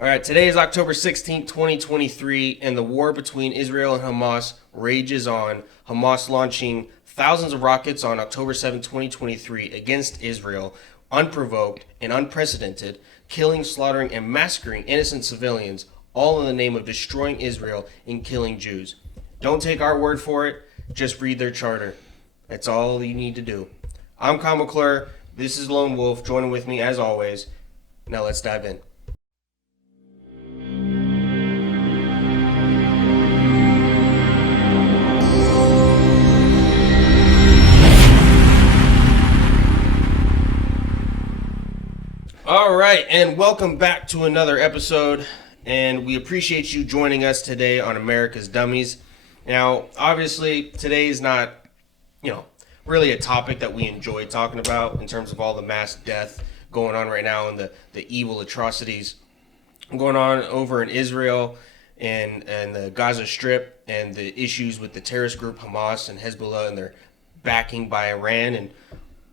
All right, today is October 16th, 2023, and the war between Israel and Hamas rages on. Hamas launching thousands of rockets on October 7th, 2023 against Israel, unprovoked and unprecedented, killing, slaughtering, and massacring innocent civilians, all in the name of destroying Israel and killing Jews. Don't take our word for it, just read their charter. That's all you need to do. I'm Kyle McClure, this is Lone Wolf, joining with me as always. Now let's dive in. All right, and welcome back to another episode, and we appreciate you joining us today on America's Dummies. Now, obviously, today is not, really a topic that we enjoy talking about in terms of all the mass death going on right now and the evil atrocities going on over in Israel and the Gaza Strip and the issues with the terrorist group Hamas and Hezbollah and their backing by Iran and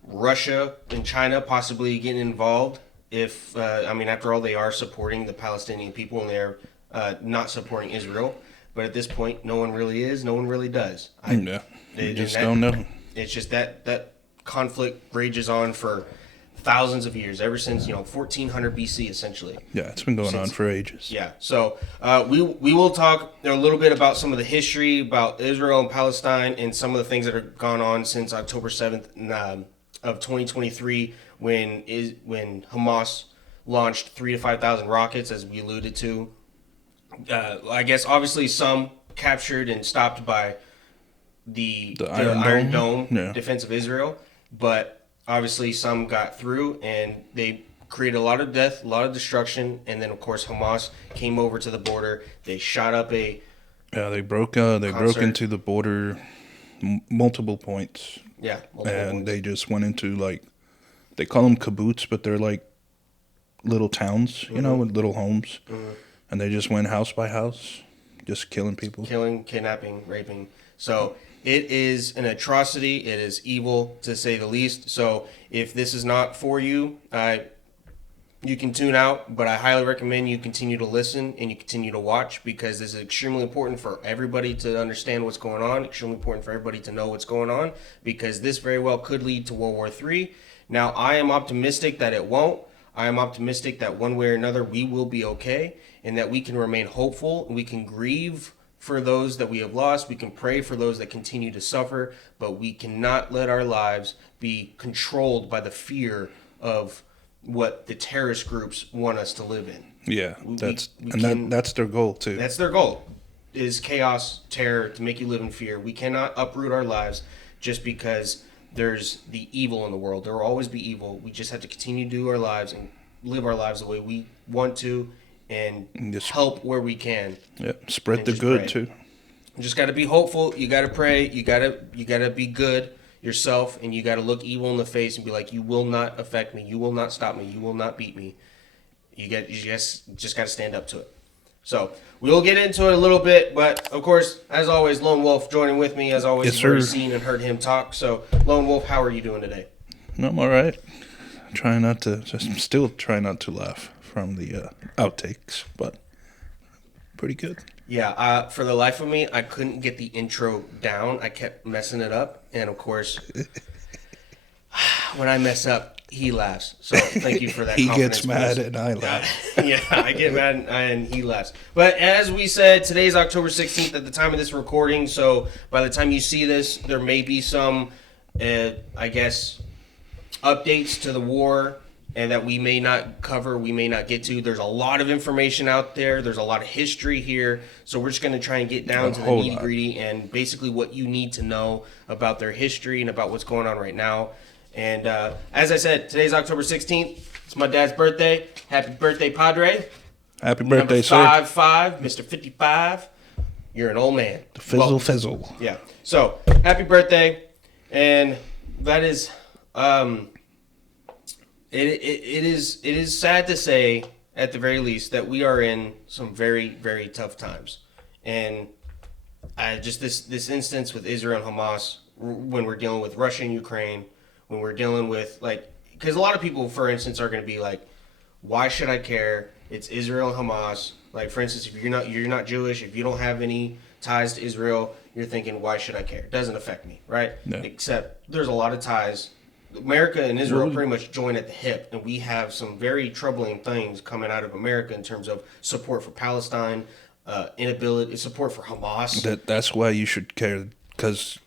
Russia and China possibly getting involved. If after all, they are supporting the Palestinian people and they're not supporting Israel. But at this point, no one really is. No one really does. Don't know. It's just that conflict rages on for thousands of years, ever since 1400 BC, essentially. Yeah, it's been going on for ages. Yeah. So we will talk a little bit about some of the history about Israel and Palestine and some of the things that have gone on since October 7th of 2023. When Hamas launched 3,000 to 5,000 rockets, as we alluded to. I guess obviously some captured and stopped by the Iron Dome defense of Israel, but obviously some got through and they created a lot of death, a lot of destruction, and then of course Hamas came over to the border. They shot up they broke into the border multiple points. Yeah, they just went into they call them kibbutz, but they're like little towns, with little homes. Mm-hmm. And they just went house by house, just killing people. Killing, kidnapping, raping. So it is an atrocity. It is evil, to say the least. So if this is not for you, you can tune out. But I highly recommend you continue to listen and you continue to watch, because this is extremely important for everybody to understand what's going on, extremely important for everybody to know what's going on, because this very well could lead to World War III. Now, I am optimistic that it won't. I am optimistic that one way or another we will be okay and that we can remain hopeful and we can grieve for those that we have lost. We can pray for those that continue to suffer, but we cannot let our lives be controlled by the fear of what the terrorist groups want us to live in. Yeah, that's their goal too. That's their goal, is chaos, terror, to make you live in fear. We cannot uproot our lives just because there's the evil in the world. There will always be evil. We just have to continue to do our lives and live our lives the way we want to and just help where we can. Yep, spread the good pray. Too. You just got to be hopeful. You got to pray. You got to be good yourself, and you got to look evil in the face and be like, you will not affect me. You will not stop me. You will not beat me. You just got to stand up to it. So we'll get into it a little bit, but of course, as always, Lone Wolf joining with me. As always, yes, you've already seen and heard him talk. So, Lone Wolf, how are you doing today? I'm all right. Still trying not to laugh from the outtakes, but pretty good. Yeah, for the life of me, I couldn't get the intro down. I kept messing it up, and of course, when I mess up, he laughs. So thank you for that. He gets mad and I laugh. Yeah, I get mad and he laughs. But as we said, today's October 16th at the time of this recording. So by the time you see this, there may be some, updates to the war and that we may not cover, we may not get to. There's a lot of information out there. There's a lot of history here. So we're just going to try and get down to the nitty gritty and basically what you need to know about their history and about what's going on right now. And as I said, today's October 16th. It's my dad's birthday. Happy birthday, Padre. Happy birthday, sir. 5'5", Mr. 55. You're an old man. The fizzle. Yeah. So, happy birthday. And that is, it is sad to say, at the very least, that we are in some very, very tough times. And just this instance with Israel and Hamas, when we're dealing with Russia and Ukraine, when we're dealing with, because a lot of people, for instance, are going to be like, why should I care? It's Israel and Hamas. Like, for instance, if you're not Jewish, if you don't have any ties to Israel, you're thinking, why should I care? It doesn't affect me, right? Yeah. Except there's a lot of ties. America and Israel pretty much join at the hip, and we have some very troubling things coming out of America in terms of support for Palestine, inability support for Hamas. That's why you should care, because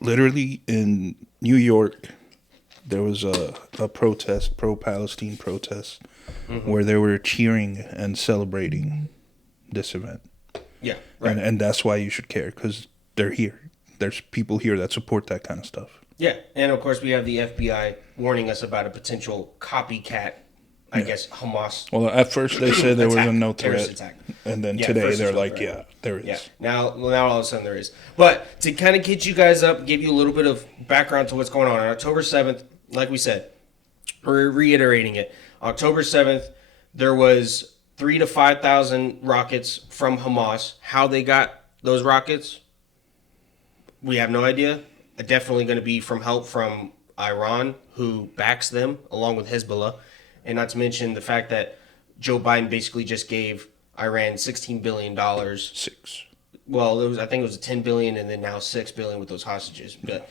literally in New York, there was a protest, pro-Palestine protest, where they were cheering and celebrating this event. Yeah, right. And that's why you should care, because they're here. There's people here that support that kind of stuff. Yeah, and of course we have the FBI warning us about a potential copycat, I guess, Hamas. Well, at first they said there was no threat, attack. And then Yeah, today first they're there's no like, threat. yeah, there is. Yeah, now all of a sudden there is. But to kind of get you guys up, give you a little bit of background to what's going on October 7th, like we said, we're reiterating it. October 7th, there was 3,000 to 5,000 rockets from Hamas. How they got those rockets, we have no idea. Definitely going to be from help from Iran, who backs them, along with Hezbollah. And not to mention the fact that Joe Biden basically just gave Iran $16 billion. Six. Well, I think it was $10 billion and then now $6 billion with those hostages. But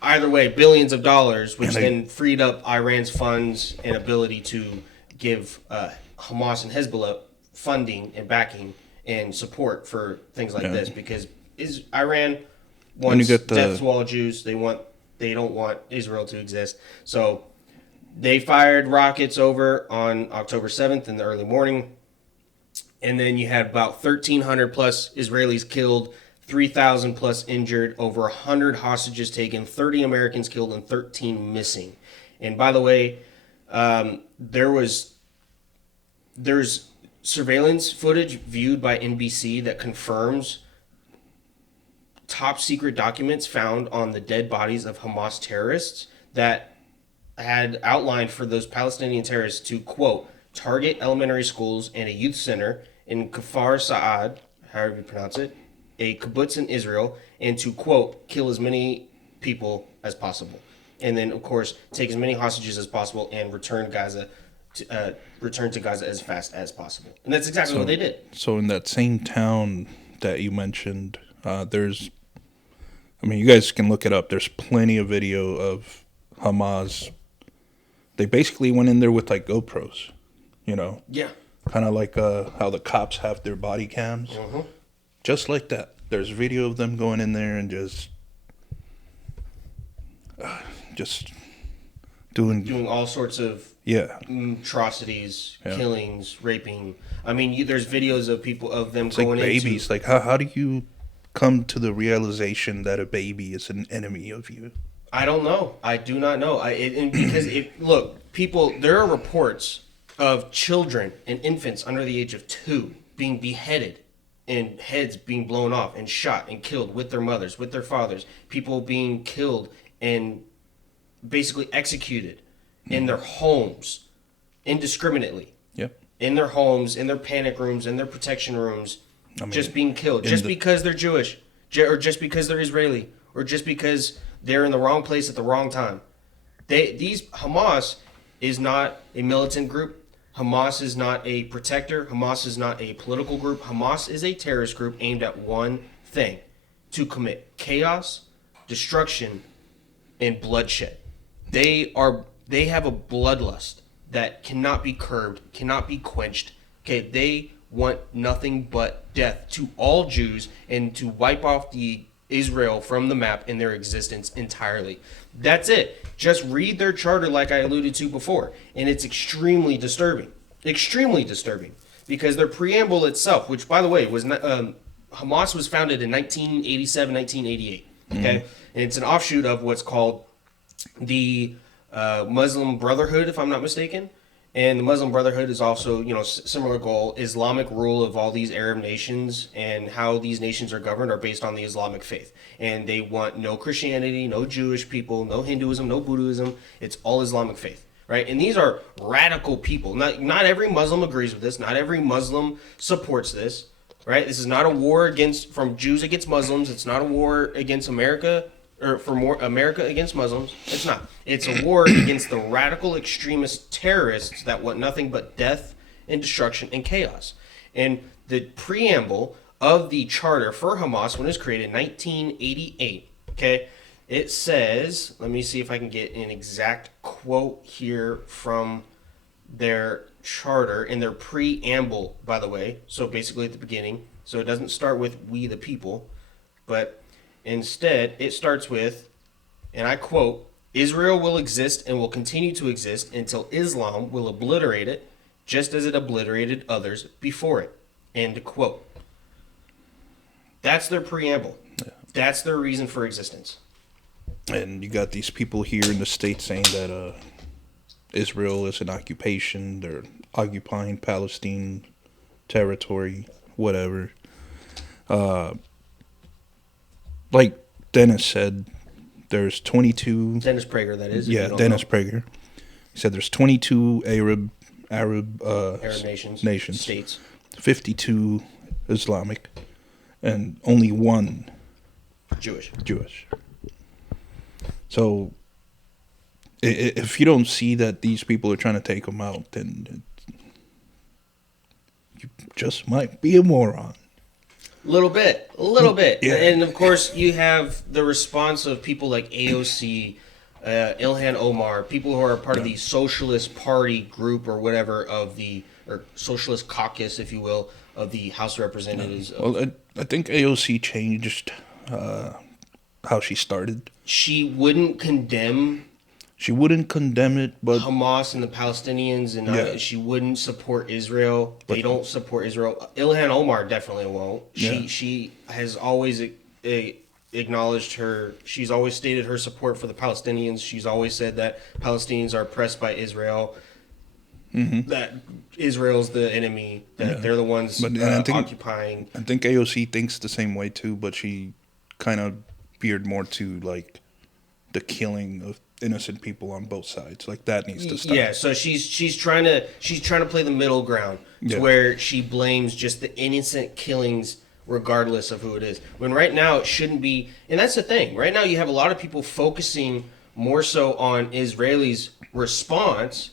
either way, billions of dollars, which then freed up Iran's funds and ability to give Hamas and Hezbollah funding and backing and support for things like this. Because Iran wants death to all Jews. They don't want Israel to exist. So they fired rockets over on October 7th in the early morning. And then you had about 1,300 plus Israelis killed, 3,000 plus injured, over 100 hostages taken, 30 Americans killed, and 13 missing. And by the way, there's surveillance footage viewed by NBC that confirms top secret documents found on the dead bodies of Hamas terrorists that had outlined for those Palestinian terrorists to, quote, target elementary schools and a youth center in Kfar Sa'ad, however you pronounce it, a kibbutz in Israel, and to, quote, kill as many people as possible. And then, of course, take as many hostages as possible and return to Gaza as fast as possible. And that's exactly what they did. So in that same town that you mentioned, you guys can look it up. There's plenty of video of Hamas. They basically went in there with like GoPros, Yeah. kind of like how the cops have their body cams, just like that. There's video of them going in there and just doing all sorts of atrocities, killings, raping. There's videos of them it's going like babies. Like how do you come to the realization that a baby is an enemy of you? I don't know. I do not know. People, there are reports of children and infants under the age of 2 being beheaded and heads being blown off and shot and killed with their mothers, with their fathers. People being killed and basically executed in their homes indiscriminately. Yep. In their homes, in their panic rooms, in their protection rooms, just being killed. Just because they're Jewish, or just because they're Israeli, or just because they're in the wrong place at the wrong time. Hamas is not a militant group. Hamas is not a protector. Hamas is not a political group. Hamas is a terrorist group aimed at one thing: to commit chaos, destruction, and bloodshed. They have a bloodlust that cannot be curbed, cannot be quenched. Okay, they want nothing but death to all Jews and to wipe off the Israel from the map in their existence entirely. That's it. Just read their charter like I alluded to before, and it's extremely disturbing. Extremely disturbing. Because their preamble itself, which by the way was Hamas was founded in 1987, 1988. Okay? And it's an offshoot of what's called the Muslim Brotherhood, if I'm not mistaken. And the Muslim Brotherhood is also, similar goal, Islamic rule of all these Arab nations, and how these nations are governed are based on the Islamic faith. And they want no Christianity, no Jewish people, no Hinduism, no Buddhism. It's all Islamic faith, right? And these are radical people. Not every Muslim agrees with this. Not every Muslim supports this, right? This is not a war from Jews against Muslims. It's not a war against America or for more America against Muslims. It's not. It's a war against the radical extremist terrorists that want nothing but death and destruction and chaos. And the preamble of the charter for Hamas, when it was created in 1988, okay, it says, let me see if I can get an exact quote here from their charter in their preamble, by the way. So basically at the beginning. So it doesn't start with "we the people," but instead it starts with, and I quote, "Israel will exist and will continue to exist until Islam will obliterate it, just as it obliterated others before it." End quote. That's their preamble. Yeah. That's their reason for existence. And you got these people here in the States saying that Israel is an occupation. They're occupying Palestine territory, whatever. Like Dennis said, there's 22... Dennis Prager, that is. Yeah, Dennis Prager. He said there's 22 Arab nations. States. 52 Islamic. And only one Jewish. So, if you don't see that these people are trying to take them out, then you just might be a moron. A little bit. Yeah. And of course, you have the response of people like AOC, Ilhan Omar, people who are part of the Socialist Party group or whatever or Socialist Caucus, if you will, of the House of Representatives. Well, I think AOC changed how she started. She wouldn't condemn it, but Hamas and the Palestinians, and she wouldn't support Israel. They don't support Israel. Ilhan Omar definitely won't. She has always acknowledged she's always stated her support for the Palestinians. She's always said that Palestinians are oppressed by Israel. Mm-hmm. That Israel's the enemy. That they're the ones occupying. I think AOC thinks the same way too, but she kind of veered more to like the killing of innocent people on both sides. Like that needs to stop. Yeah, so she's trying to play the middle ground to where she blames just the innocent killings regardless of who it is. When right now it shouldn't be, and that's the thing. Right now you have a lot of people focusing more so on Israelis' response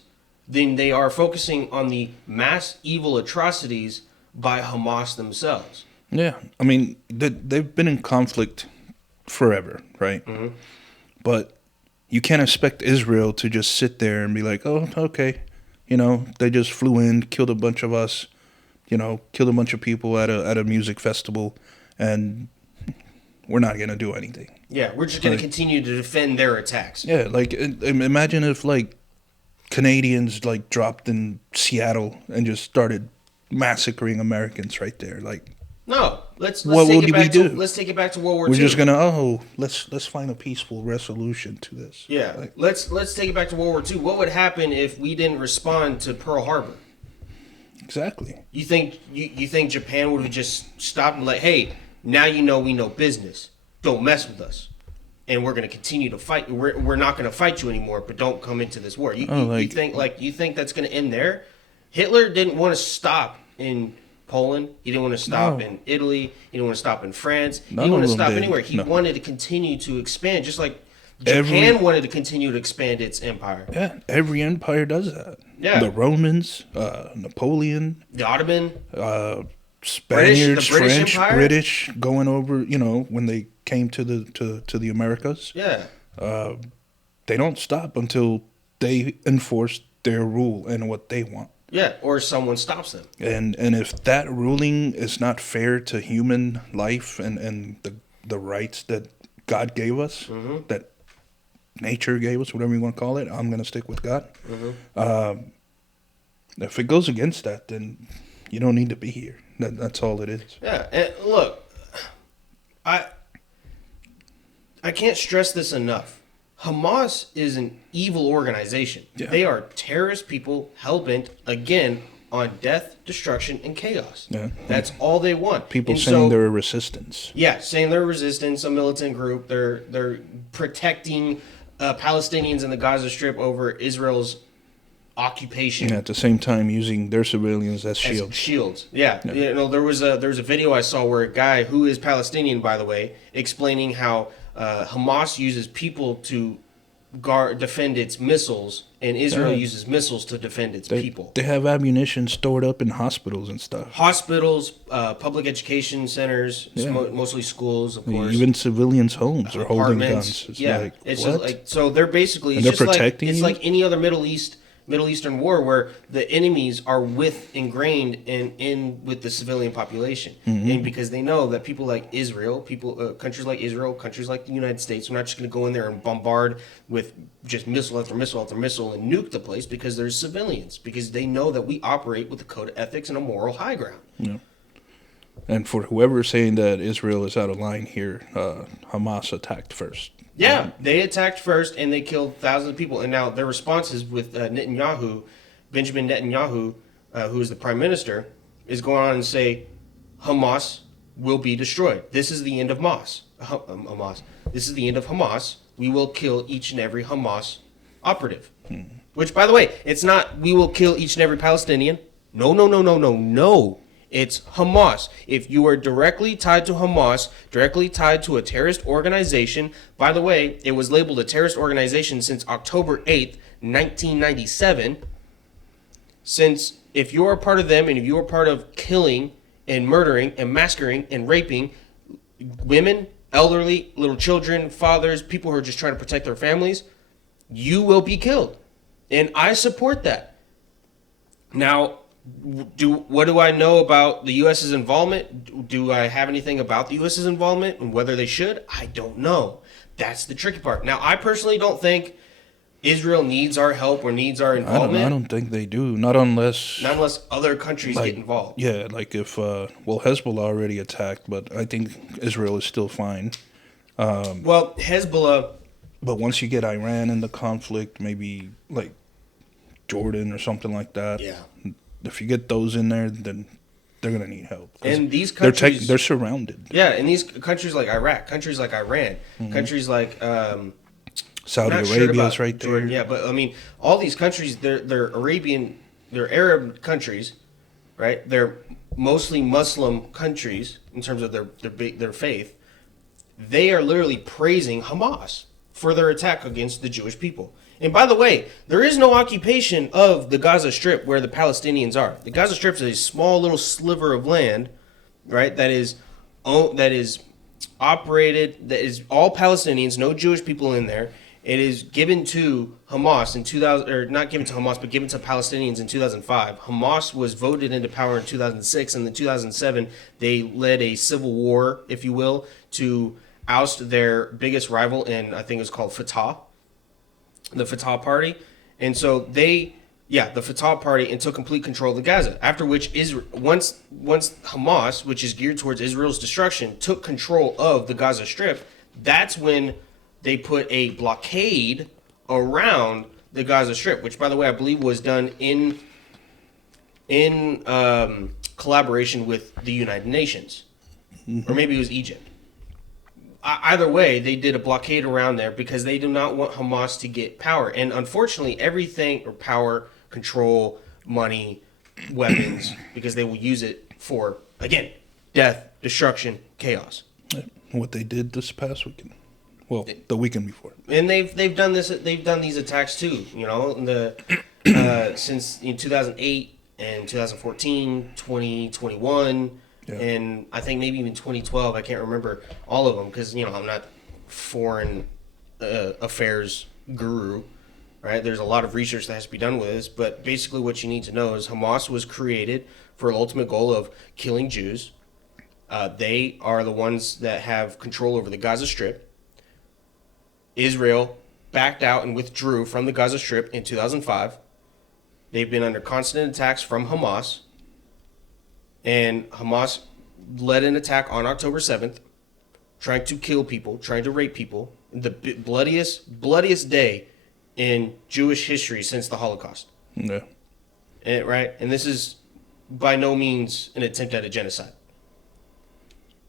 than they are focusing on the mass evil atrocities by Hamas themselves. Yeah, I mean, they've been in conflict forever, right? Mm-hmm. But you can't expect Israel to just sit there and be like, oh, okay, they just flew in, killed a bunch of us, killed a bunch of people at a music festival, and we're not going to do anything. Yeah, we're just going to continue to defend their attacks. Yeah, like, imagine if, like, Canadians, like, dropped in Seattle and just started massacring Americans right there, like... No, let's take it back to World War II. We're just gonna let's find a peaceful resolution to this. Yeah, like, let's take it back to World War II. What would happen if we didn't respond to Pearl Harbor? Exactly. You think Japan would have just stopped and like, hey, now we know business. Don't mess with us, and we're gonna continue to fight. We're not gonna fight you anymore, but don't come into this war. You think that's gonna end there? Hitler didn't want to stop in Poland. He didn't want to stop in Italy. He didn't want to stop in France. He didn't want to stop anywhere. He wanted to continue to expand, just like Japan wanted to continue to expand its empire. Yeah, every empire does that. Yeah. The Romans, Napoleon, the Ottoman, Spaniards, French, Empire? British, going over. When they came to the Americas. Yeah. They don't stop until they enforce their rule and what they want. Yeah, or someone stops them. And if that ruling is not fair to human life and the rights that God gave us, mm-hmm. that nature gave us, whatever you want to call it, I'm going to stick with God. Mm-hmm. If it goes against that, then you don't need to be here. That's all it is. Yeah, and look, I can't stress this enough. Hamas is an evil organization. Yeah. They are terrorist people hell-bent, again, on death, destruction, and chaos. Yeah. That's all they want. People saying they're a resistance. Yeah, saying they're a resistance, a militant group. They're protecting Palestinians in the Gaza Strip over Israel's occupation. And at the same time, using their civilians as shields. Yeah. There was a video I saw where a guy who is Palestinian, by the way, explaining how Hamas uses people to defend its missiles, and Israel uses missiles to defend its people. They have ammunition stored up in hospitals and stuff. Hospitals, public education centers, mostly schools, of course. Even civilians' homes are holding guns. It's like, it's what? Just like, so they're basically, and they're protecting it's like any other Middle Eastern war where the enemies are ingrained in with the civilian population, and because they know that people like Israel, countries like Israel, countries like the United States are not just going to go in there and bombard with just missile after missile after missile and nuke the place because there's civilians, because they know that we operate with a code of ethics and a moral high ground. Yeah. And for whoever's saying that Israel is out of line here, Hamas attacked first. Yeah, they attacked first and they killed thousands of people. And now their responses with Benjamin Netanyahu, who is the prime minister, is going on and say, Hamas will be destroyed. This is the end of Hamas. This is the end of Hamas. We will kill each and every Hamas operative. Which, by the way, it's not we will kill each and every Palestinian. No. It's Hamas. If you are directly tied to Hamas, directly tied to a terrorist organization, by the way, it was labeled a terrorist organization since October 8th, 1997. Since if you're a part of them and if you're a part of killing and murdering and massacring and raping women, elderly, little children, fathers, people who are just trying to protect their families, you will be killed. And I support that. Now, what do I know about the U.S.'s involvement? Do I have anything about the U.S.'s involvement and whether they should? I don't know. That's the tricky part. Now, I personally don't think Israel needs our help or needs our involvement. I don't think they do. Not unless other countries get involved. Yeah, like if Hezbollah already attacked, but I think Israel is still fine. Hezbollah. But once you get Iran in the conflict, maybe like Jordan or something like that. Yeah. If you get those in there, then they're gonna need help. And these countries, they're surrounded. Yeah, and these countries like Iraq, countries like Iran, countries like Saudi Arabia's right there. Jordan, yeah, but I mean, all these countries, they're Arab countries, right? They're mostly Muslim countries in terms of their faith. They are literally praising Hamas for their attack against the Jewish people. And by the way, there is no occupation of the Gaza Strip where the Palestinians are. The Gaza Strip is a small little sliver of land, right? That is operated. That is all Palestinians, no Jewish people in there. It is given to Hamas in 2000, or not given to Hamas, but given to Palestinians in 2005. Hamas was voted into power in 2006, and in 2007 they led a civil war, if you will, to oust their biggest rival, and I think it was called Fatah. The Fatah Party, and so the Fatah Party, and took complete control of the Gaza. After which, once Hamas, which is geared towards Israel's destruction, took control of the Gaza Strip, that's when they put a blockade around the Gaza Strip, which, by the way, I believe was done in collaboration with the United Nations, or maybe it was Egypt. Either way, they did a blockade around there because they do not want Hamas to get power. And unfortunately, everything, or power, control, money, weapons, because they will use it for, again, death, destruction, chaos. What they did this past weekend. Well, the weekend before. And they've done this. They've done these attacks too. You know, since 2008 and 2014, 2021. Yeah. And I think maybe even 2012, I can't remember all of them because, I'm not foreign affairs guru, right? There's a lot of research that has to be done with this, but basically what you need to know is Hamas was created for the ultimate goal of killing Jews. They are the ones that have control over the Gaza Strip. Israel backed out and withdrew from the Gaza Strip in 2005. They've been under constant attacks from Hamas. And Hamas led an attack on October 7th, trying to kill people, trying to rape people, the bloodiest day in Jewish history since the Holocaust. Yeah. Right? And this is by no means an attempt at a genocide.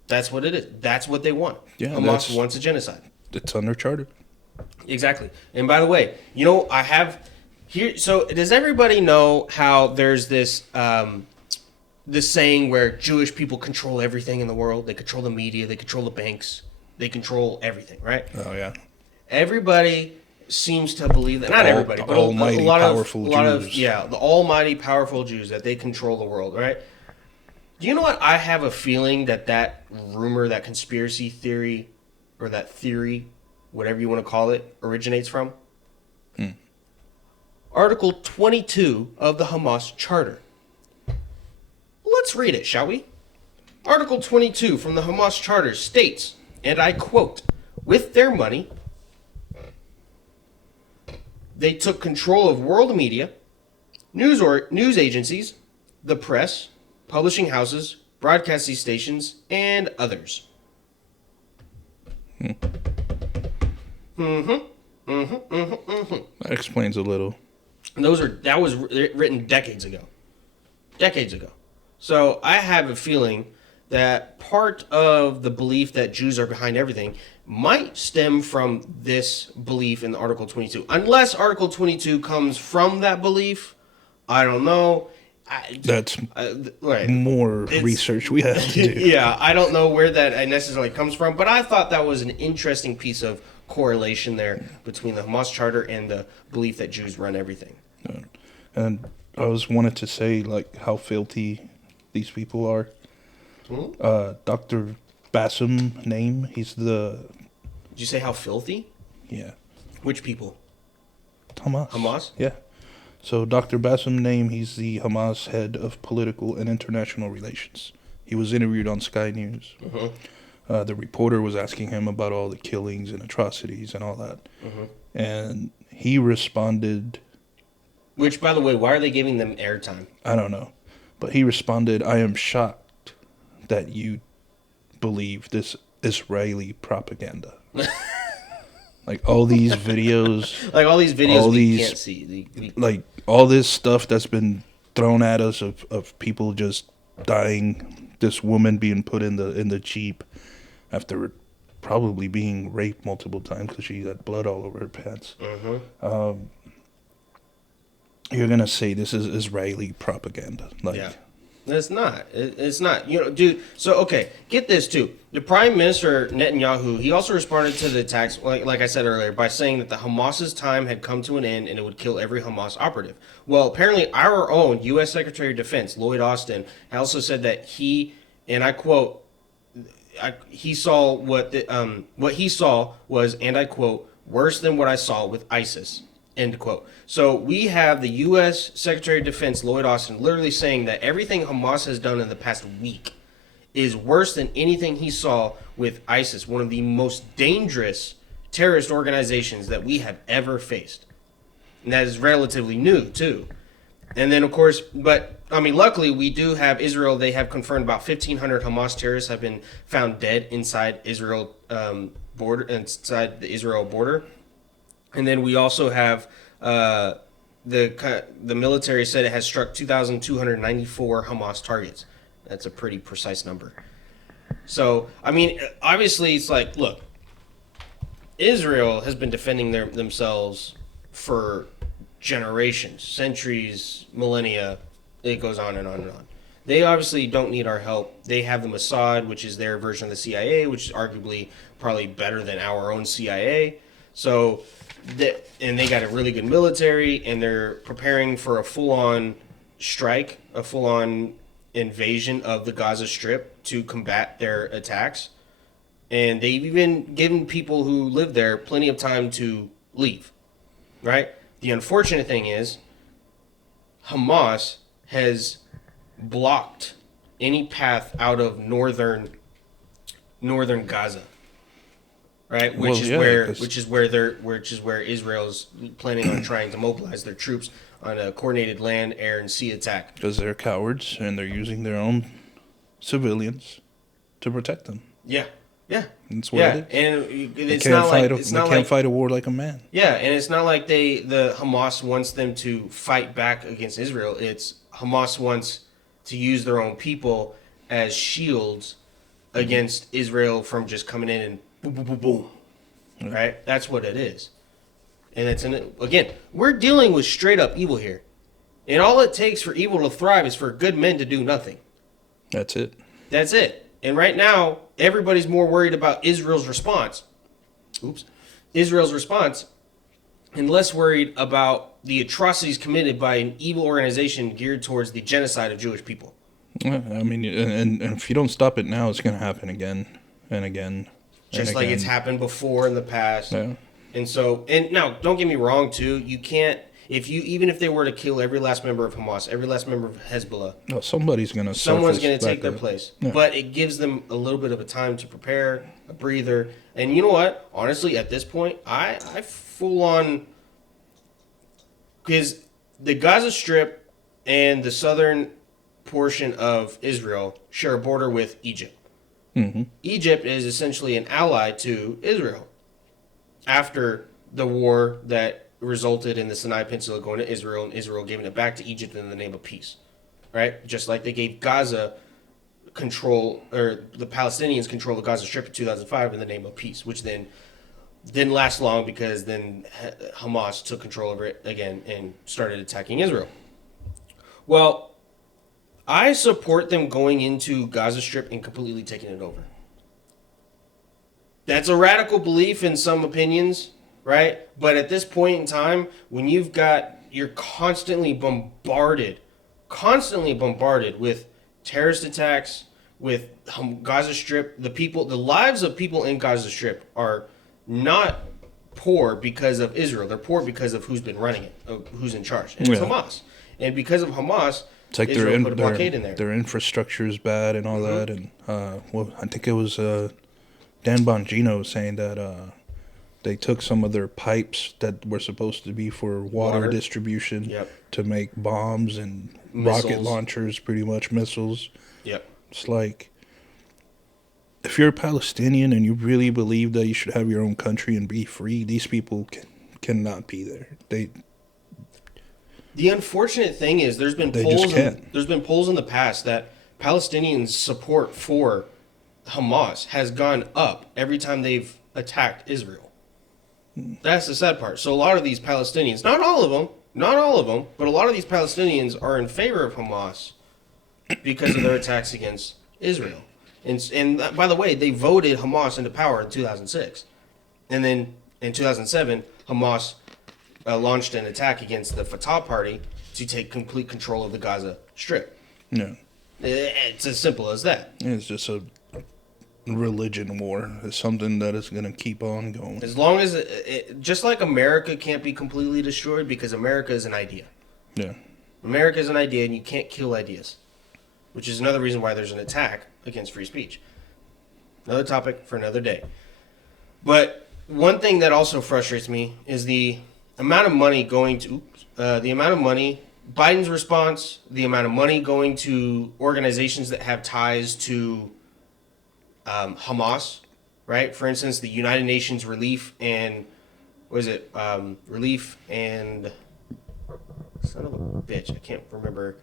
That's what it is. That's what they want. Yeah, Hamas wants a genocide. It's on their charter. Exactly. And by the way, I have here. So does everybody know how there's this saying where Jewish people control everything in the world? They control the media. They control the banks. They control everything, right? Oh yeah. Everybody seems to believe that. Not everybody, but a lot of Jews. the almighty powerful Jews, that they control the world, right? Do you know what? I have a feeling that rumor, that conspiracy theory, or that theory, whatever you want to call it, originates from? Article 22 of the Hamas Charter. Let's read it, shall we? Article 22 from the Hamas Charter states, and I quote, "With their money, they took control of world media, news agencies, the press, publishing houses, broadcasting stations, and others." That explains a little. And that was written decades ago. Decades ago. So I have a feeling that part of the belief that Jews are behind everything might stem from this belief in Article 22. Unless Article 22 comes from that belief, I don't know. That's right. More research we have to do. Yeah, I don't know where that necessarily comes from, but I thought that was an interesting piece of correlation there between the Hamas Charter and the belief that Jews run everything. And I wanted to say, like, how filthy these people are. Dr. Bassem name, he's the... Did you say how filthy? Yeah. Which people? Hamas. Hamas? Yeah. So Dr. Bassem name, he's the Hamas head of political and international relations. He was interviewed on Sky News. The reporter was asking him about all the killings and atrocities and all that. And he responded... Which, by the way, why are they giving them airtime? I don't know. But he responded, "I am shocked that you believe this Israeli propaganda." Like all these videos. Like all these videos we can't see. Like all this stuff that's been thrown at us of people just dying. This woman being put in the Jeep after probably being raped multiple times because she had blood all over her pants. You're going to say this is Israeli propaganda. Like, yeah. It's not. It's not. You know, dude. So, okay, get this, too. The Prime Minister, Netanyahu, he also responded to the attacks, like I said earlier, by saying that the Hamas's time had come to an end and it would kill every Hamas operative. Well, apparently our own U.S. Secretary of Defense, Lloyd Austin, also said that he, and I quote, he saw what he saw was, and I quote, "worse than what I saw with ISIS." End quote. So we have the U.S. Secretary of Defense, Lloyd Austin, literally saying that everything Hamas has done in the past week is worse than anything he saw with ISIS, one of the most dangerous terrorist organizations that we have ever faced. And that is relatively new, too. And then, of course, but, I mean, luckily, we do have Israel. They have confirmed about 1,500 Hamas terrorists have been found dead inside Israel inside the Israel border. And then we also have the military said it has struck 2,294 Hamas targets. That's a pretty precise number. So, I mean, obviously, it's like, look, Israel has been defending themselves for generations, centuries, millennia. It goes on and on and on. They obviously don't need our help. They have the Mossad, which is their version of the CIA, which is arguably probably better than our own CIA. So... and they got a really good military, and they're preparing for a full-on strike, a full-on invasion of the Gaza Strip to combat their attacks. And they've even given people who live there plenty of time to leave, right? The unfortunate thing is Hamas has blocked any path out of northern Gaza. Right, which is where Israel's planning on trying to mobilize their troops on a coordinated land, air, and sea attack. Because they're cowards and they're using their own civilians to protect them. Yeah. That's what it is. And it's they can't fight a war like a man. Yeah, and it's not like the Hamas wants them to fight back against Israel. It's Hamas wants to use their own people as shields against Israel from just coming in and boom, boom, boom, boom. Right? That's what it is. And again, we're dealing with straight up evil here. And all it takes for evil to thrive is for good men to do nothing. That's it. That's it. And right now, everybody's more worried about Israel's response. Israel's response, and less worried about the atrocities committed by an evil organization geared towards the genocide of Jewish people. I mean, and if you don't stop it now, it's going to happen again and again. Just like it's happened before in the past. Yeah. And so, and now, don't get me wrong, too. You can't, even if they were to kill every last member of Hamas, every last member of Hezbollah, no, someone's going to take their place. Yeah. But it gives them a little bit of a time to prepare, a breather. And you know what? Honestly, at this point, I full on, because the Gaza Strip and the southern portion of Israel share a border with Egypt. Mm-hmm. Egypt is essentially an ally to Israel after the war that resulted in the Sinai Peninsula going to Israel and Israel giving it back to Egypt in the name of peace, right? Just like they gave Gaza control, or the Palestinians control the Gaza Strip in 2005 in the name of peace, which then didn't last long because then Hamas took control over it again and started attacking Israel. Well, I support them going into Gaza Strip and completely taking it over. That's a radical belief in some opinions, right? But at this point in time, when you're constantly bombarded with terrorist attacks, with Gaza Strip, the lives of people in Gaza Strip are not poor because of Israel. They're poor because of who's been running it, who's in charge. And it's Hamas. And because of Hamas, it's like Israel put a blockade in there. Their infrastructure is bad and all that. And, I think it was Dan Bongino saying that they took some of their pipes that were supposed to be for water distribution to make bombs and rocket launchers, pretty much missiles. Yep. It's like, if you're a Palestinian and you really believe that you should have your own country and be free, these people cannot be there. The unfortunate thing is there's been polls in the past that Palestinians' support for Hamas has gone up every time they've attacked Israel. That's the sad part. So a lot of these Palestinians, not all of them, but a lot of these Palestinians are in favor of Hamas because of their attacks against Israel. And by the way, they voted Hamas into power in 2006. And then in 2007, Hamas launched an attack against the Fatah party to take complete control of the Gaza Strip. Yeah. It's as simple as that. It's just a religion war. It's something that is going to keep on going. As long as, just like America can't be completely destroyed because America is an idea. Yeah. America is an idea and you can't kill ideas, which is another reason why there's an attack against free speech. Another topic for another day. But one thing that also frustrates me is the amount of money going to, Biden's response, the amount of money going to organizations that have ties to Hamas, right? For instance, the United Nations Relief and, Relief and, son of a bitch, I can't remember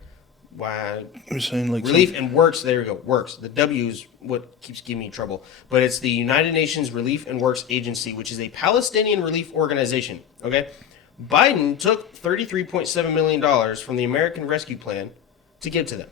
why. You're saying like Relief and Works, there we go, Works. The W is what keeps giving me trouble. But it's the United Nations Relief and Works Agency, which is a Palestinian relief organization, okay? Biden took $33.7 million from the American Rescue Plan to give to them,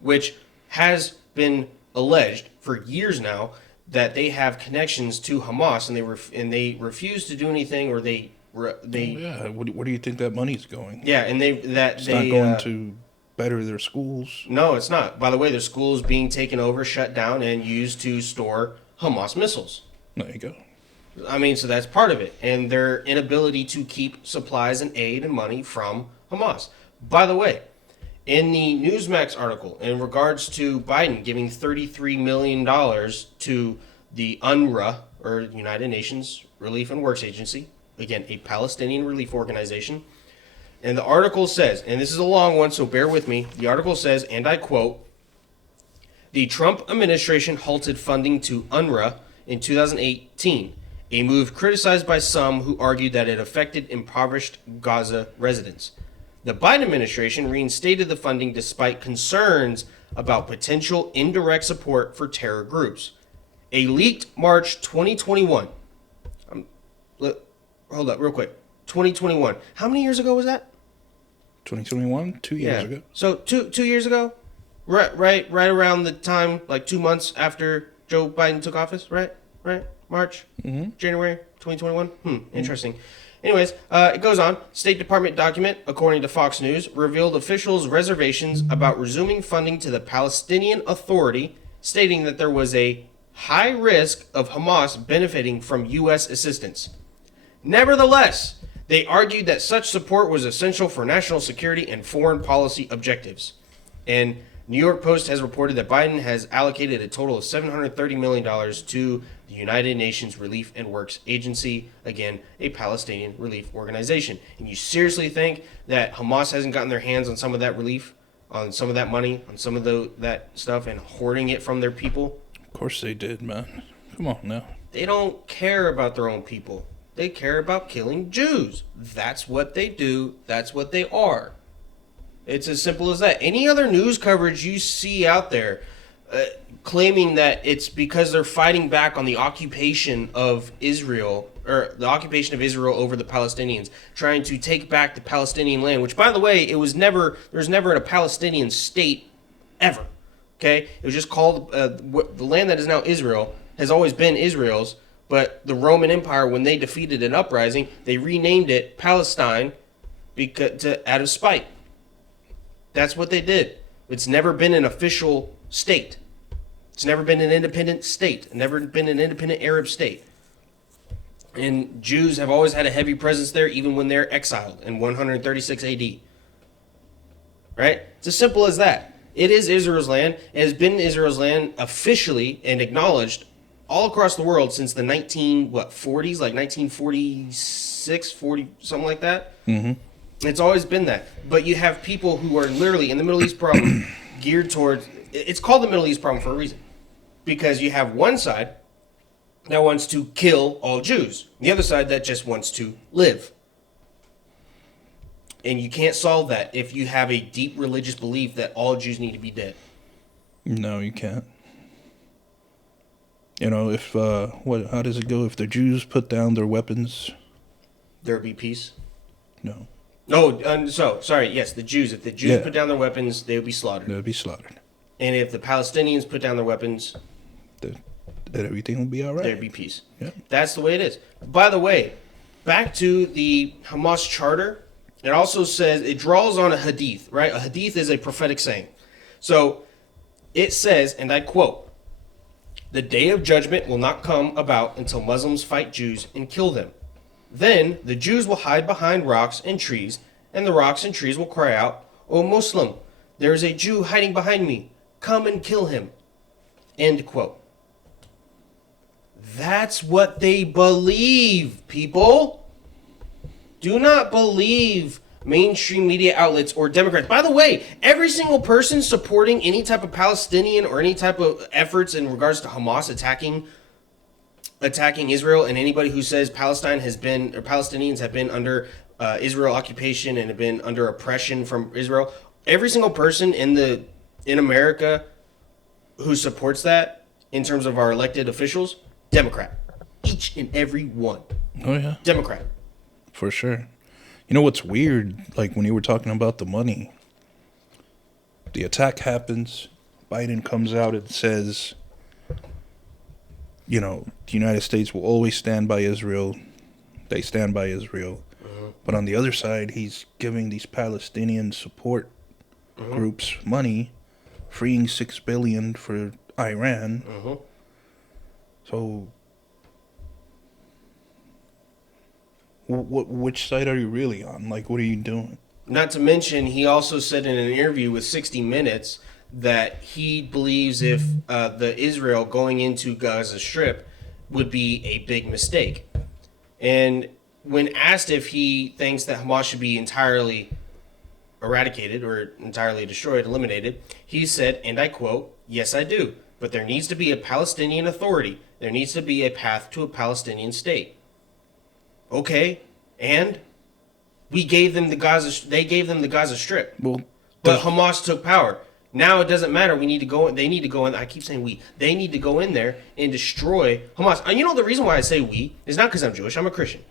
which has been alleged for years now that they have connections to Hamas, and they refuse to do anything, or they where do you think that money's going? Yeah, and it's not going to better their schools. No, it's not. By the way, their schools being taken over, shut down, and used to store Hamas missiles. There you go. I mean, so that's part of it, and their inability to keep supplies and aid and money from Hamas. By the way, in the Newsmax article, in regards to Biden giving $33 million to the UNRWA, or United Nations Relief and Works Agency, again, a Palestinian relief organization, and the article says, and this is a long one, so bear with me, the article says, and I quote, "The Trump administration halted funding to UNRWA in 2018, a move criticized by some who argued that it affected impoverished Gaza residents. The Biden administration reinstated the funding despite concerns about potential indirect support for terror groups. A leaked March 2021, hold up real quick, 2021, how many years ago was that? 2021, 2 years ago. So two years ago, Right around the time, like 2 months after Joe Biden took office, right? March, January 2021. Interesting. Anyways, it goes on. State Department document, according to Fox News, revealed officials' reservations about resuming funding to the Palestinian Authority, stating that there was a high risk of Hamas benefiting from U.S. assistance. Nevertheless, they argued that such support was essential for national security and foreign policy objectives. And New York Post has reported that Biden has allocated a total of $730 million to the United Nations Relief and Works Agency, again, a Palestinian relief organization. And you seriously think that Hamas hasn't gotten their hands on some of that relief, on some of that money, on some of that stuff, and hoarding it from their people? Of course they did, man. Come on now. They don't care about their own people. They care about killing Jews. That's what they do. That's what they are. It's as simple as that. Any other news coverage you see out there claiming that it's because they're fighting back on the occupation of Israel, or the occupation of Israel over the Palestinians, trying to take back the Palestinian land, which, by the way, there was never a Palestinian state ever. Okay? It was just called, the land that is now Israel has always been Israel's, but the Roman Empire, when they defeated an uprising, they renamed it Palestine out of spite. That's what they did. It's never been an official state. It's never been an independent state. Never been an independent Arab state. And Jews have always had a heavy presence there, even when they're exiled in 136 AD. Right? It's as simple as that. It is Israel's land. It has been Israel's land officially and acknowledged all across the world since the 40s, like 1946, 40, something like that. Mm-hmm. It's always been that. But you have people who are literally in the Middle East problem geared towards... It's called the Middle East problem for a reason. Because you have one side that wants to kill all Jews. The other side that just wants to live. And you can't solve that if you have a deep religious belief that all Jews need to be dead. No, you can't. You know, if... how does it go? If the Jews put down their weapons... There would be peace? No. Oh, sorry, yes, the Jews. If the Jews put down their weapons, they would be slaughtered. They would be slaughtered. And if the Palestinians put down their weapons, then everything will be all right. There'd be peace. Yeah. That's the way it is. By the way, back to the Hamas charter, it also says, it draws on a hadith, right? A hadith is a prophetic saying. So it says, and I quote, "The day of judgment will not come about until Muslims fight Jews and kill them. Then the Jews will hide behind rocks and trees, and the rocks and trees will cry out, 'O Muslim, there is a Jew hiding behind me. Come and kill him.'" End quote. That's what they believe, people. Do not believe mainstream media outlets or Democrats. By the way, every single person supporting any type of Palestinian or any type of efforts in regards to Hamas attacking Israel, and anybody who says Palestinians have been under Israel occupation and have been under oppression from Israel, every single person in America who supports that in terms of our elected officials, Democrat. Each and every one. Oh yeah. Democrat. For sure. You know what's weird? Like when you were talking about the money, the attack happens, Biden comes out and says, you know, the United States will always stand by Israel. They stand by Israel. But on the other side, he's giving these Palestinian support groups money, freeing $6 billion for Iran. So, which side are you really on? Like, what are you doing? Not to mention, he also said in an interview with 60 Minutes that he believes if the Israel going into Gaza Strip would be a big mistake. And when asked if he thinks that Hamas should be entirely eradicated or entirely destroyed, eliminated, he said, and I quote, "Yes, I do. But there needs to be a Palestinian Authority. There needs to be a path to a Palestinian state." Okay, and they gave them the Gaza Strip. Well, but Hamas took power. Now it doesn't matter. They need to go in. I keep saying we. They need to go in there and destroy Hamas. And you know the reason why I say we is not because I'm Jewish. I'm a Christian.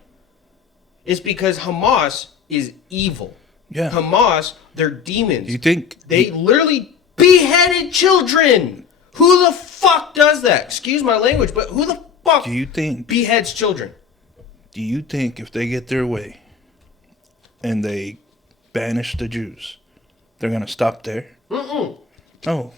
It's because Hamas is evil. Yeah. Hamas, they're demons. You think they literally beheaded children. Who the fuck does that? Excuse my language, but who the fuck beheads children? Do you think if they get their way and they banish the Jews, they're going to stop there? Mm-mm. No.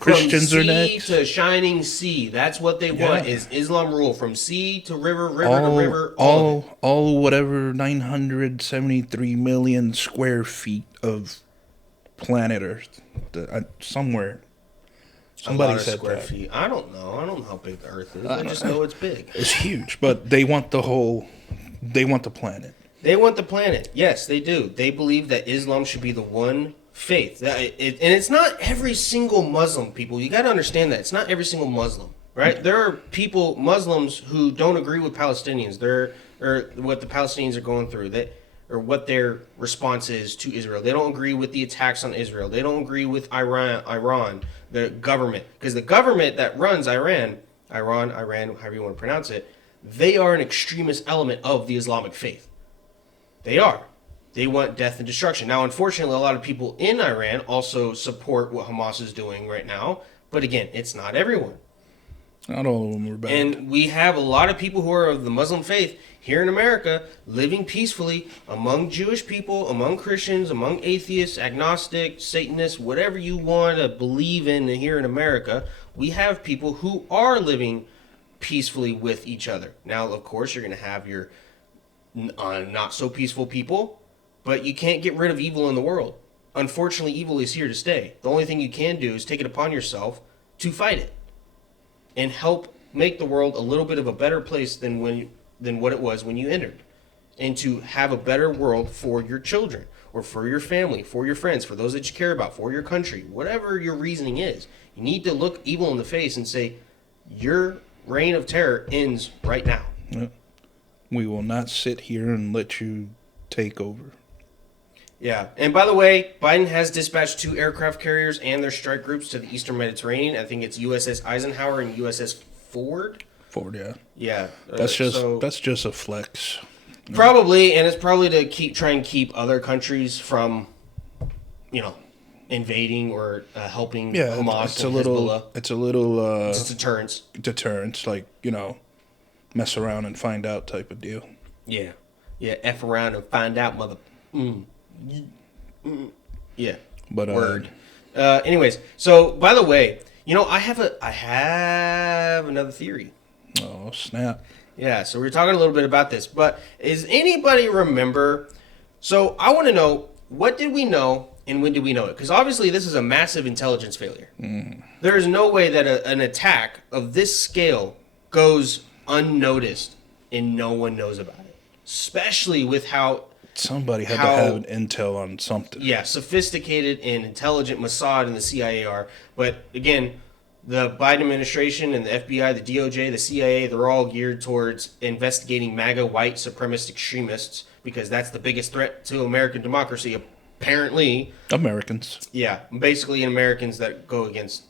Christians are next. From sea to shining sea. That's what they want, is Islam rule. From sea to river, to river, all whatever 973 million square feet of planet Earth. Somewhere. Somebody said square that. Feet. I don't know. I don't know how big the Earth is. I just know it's big. It's huge, but they want the planet. They want the planet. Yes, they do. They believe that Islam should be the one faith. And it's not every single Muslim, people. You got to understand that. It's not every single Muslim, right? There are people, Muslims, who don't agree with Palestinians. Or what the Palestinians are going through. Or what their response is to Israel. They don't agree with the attacks on Israel. They don't agree with Iran, the government. Because the government that runs Iran, however you want to pronounce it, they are an extremist element of the Islamic faith. They are. They want death and destruction. Now, unfortunately, a lot of people in Iran also support what Hamas is doing right now. But again, it's not everyone. Not all of them are bad. And we have a lot of people who are of the Muslim faith here in America living peacefully among Jewish people, among Christians, among atheists, agnostics, Satanists, whatever you want to believe in here in America. We have people who are living peacefully with each other. Now, of course, you're going to have your not so peaceful people, but you can't get rid of evil in the world. Unfortunately, evil is here to stay. The only thing you can do is take it upon yourself to fight it and help make the world a little bit of a better place than what it was when you entered, and to have a better world for your children or for your family, for your friends, for those that you care about, for your country, whatever your reasoning is. You need to look evil in the face and say, your reign of terror ends right now. Yep. We will not sit here and let you take over. Yeah. And by the way, Biden has dispatched 2 aircraft carriers and their strike groups to the Eastern Mediterranean. I think it's USS Eisenhower and USS Ford. Yeah. Yeah. That's just a flex. Probably, and it's probably to try and keep other countries from, invading or helping Hamas and Hezbollah. It's a little it's deterrence. Deterrence, like, mess around and find out type of deal. Yeah. Yeah, F around and find out, mother. Yeah. But word. Anyways, so by the way, I have another theory. Oh, snap. Yeah, so we're talking a little bit about this, but does anybody remember? So I want to know, what did we know and when did we know it? Because obviously this is a massive intelligence failure. There is no way that an attack of this scale goes unnoticed and no one knows about it, especially with how somebody had to have an intel on something. Yeah, sophisticated and intelligent Mossad and the CIA are. But again, the Biden administration and the FBI, the DOJ, the CIA, they're all geared towards investigating MAGA white supremacist extremists because that's the biggest threat to American democracy, apparently. Americans. Yeah, basically Americans that go against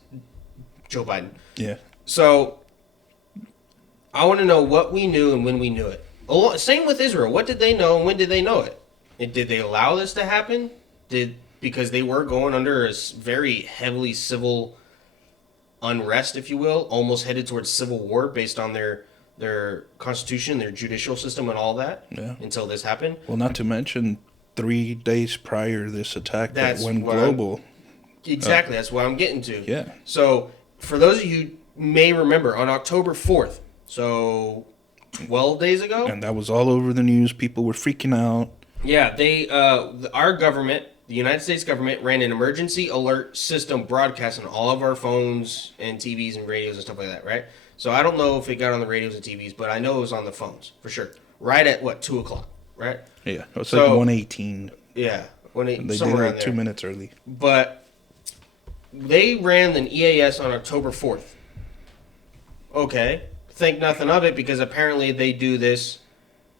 Joe Biden. Yeah. So I want to know what we knew and when we knew it. Same with Israel. What did they know and when did they know it? And did they allow this to happen? Because they were going under a very heavily civil unrest, if you will, almost headed towards civil war based on their constitution, their judicial system, and all that. Yeah. Until this happened. Well, not to mention 3 days prior this attack that went global. Exactly. That's what I'm getting to. Yeah. So for those of you who may remember, on October 4th, so 12 days ago. And that was all over the news. People were freaking out. Yeah, our government, the United States government, ran an emergency alert system broadcast on all of our phones and TVs and radios and stuff like that, right? So I don't know if it got on the radios and TVs, but I know it was on the phones, for sure. Right at, 2 o'clock, right? Yeah, it was like 1:18. Yeah, they did it 2 minutes early. But they ran an EAS on October 4th. Okay, think nothing of it because apparently they do this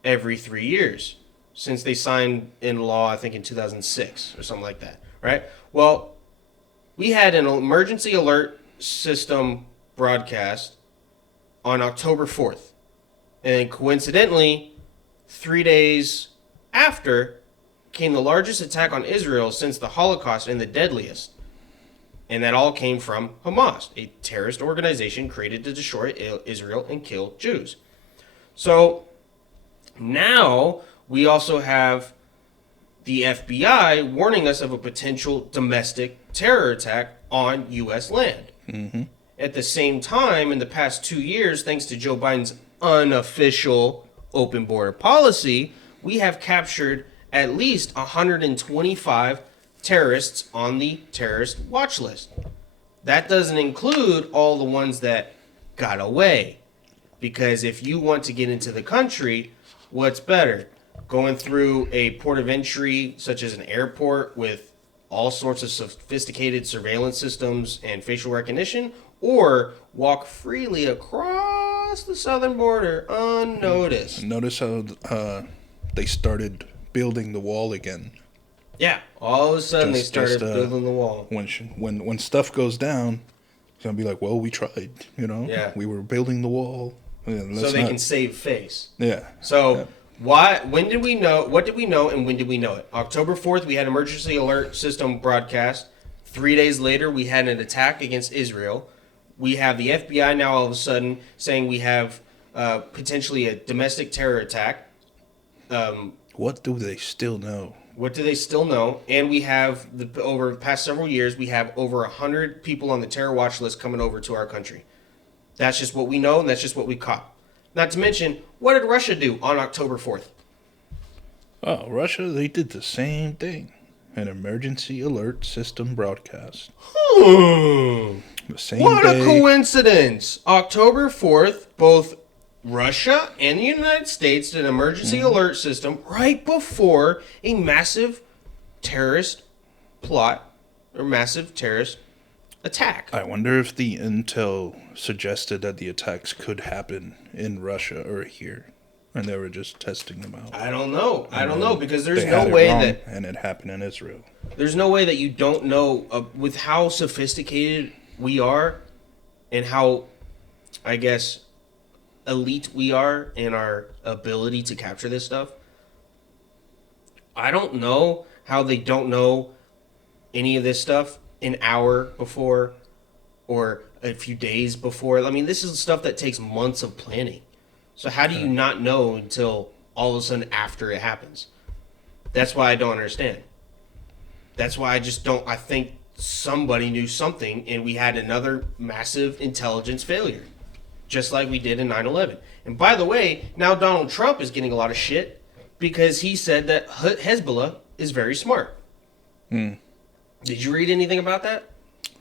every 3 years. Since they signed in law, I think in 2006 or something like that, right? Well, we had an emergency alert system broadcast on October 4th. And coincidentally, 3 days after came the largest attack on Israel since the Holocaust and the deadliest. And that all came from Hamas, a terrorist organization created to destroy Israel and kill Jews. So now we also have the FBI warning us of a potential domestic terror attack on U.S. land. Mm-hmm. At the same time, in the past 2 years, thanks to Joe Biden's unofficial open border policy, we have captured at least 125 terrorists on the terrorist watch list. That doesn't include all the ones that got away. Because if you want to get into the country, what's better? Going through a port of entry, such as an airport with all sorts of sophisticated surveillance systems and facial recognition, or walk freely across the southern border unnoticed. Notice how they started building the wall again. Yeah, all of a sudden they started building the wall. When stuff goes down, it's gonna be like, well, we tried, you know. Yeah. We were building the wall. Yeah, so they can save face. Yeah. So yeah. when did we know? What did we know, and when did we know it? October 4th, we had emergency alert system broadcast. 3 days later, we had an attack against Israel. We have the FBI now all of a sudden saying we have potentially a domestic terror attack. What do they still know? What do they still know? And we have, over the past several years, we have over 100 people on the terror watch list coming over to our country. That's just what we know, and that's just what we caught. Not to mention, what did Russia do on October 4th? Oh, Russia, they did the same thing. An emergency alert system broadcast. The same what day. A coincidence! October 4th, both Russia and the United States did an emergency alert system right before a massive terrorist plot or massive terrorist attack. I wonder if the intel suggested that the attacks could happen in Russia or here, and they were just testing them out. I don't know. I don't know, because there's They no had it way wrong, that and it happened in Israel. there's no way that you don't know with how sophisticated we are and how, I guess, elite we are in our ability to capture this stuff. I don't know how they don't know any of this stuff an hour before or a few days before. I mean, this is stuff that takes months of planning. So how do you not know until all of a sudden after it happens? That's why I don't understand. That's why I just don't. I think somebody knew something, and we had another massive intelligence failure, just like we did in 9/11. And by the way, now Donald Trump is getting a lot of shit because he said that Hezbollah is very smart. Did you read anything about that?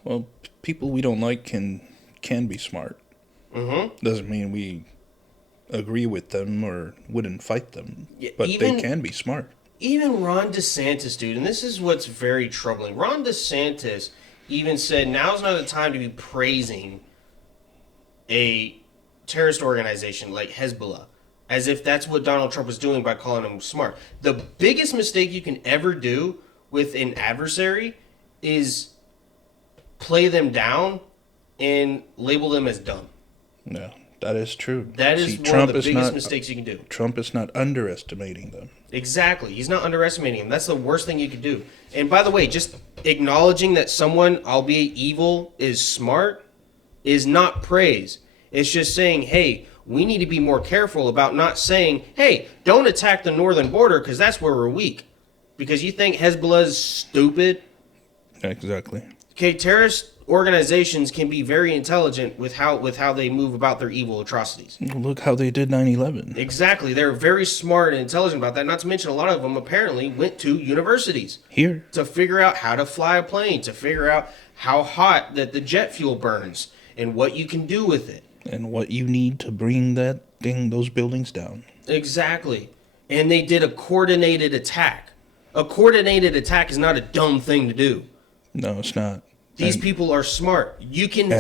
Well, people we don't like can be smart. Doesn't mean we agree with them or wouldn't fight them, Yeah, but they can be smart. Even Ron DeSantis, dude, and this is what's very troubling. Ron DeSantis even said now's not the time to be praising a terrorist organization like Hezbollah, as if that's what Donald Trump was doing by calling them smart. The biggest mistake you can ever do with an adversary is play them down and label them as dumb. No, that is true. That is one Trump of the is biggest not, mistakes you can do. Trump is not underestimating them. Exactly. He's not underestimating them. That's the worst thing you could do. And by the way, just acknowledging that someone, albeit evil, is smart is not praise. It's just saying, hey, we need to be more careful about not saying, hey, don't attack the northern border because that's where we're weak. Because you think Hezbollah is stupid. Exactly. Okay, terrorist organizations can be very intelligent with how they move about their evil atrocities. Look how they did 9/11. Exactly. They're very smart and intelligent about that. Not to mention a lot of them apparently went to universities Here. to figure out how to fly a plane, to figure out how hot that the jet fuel burns and what you can do with it. And what you need to bring those buildings down. Exactly. And they did a coordinated attack. A coordinated attack is not a dumb thing to do. No, it's not. These people are smart. You can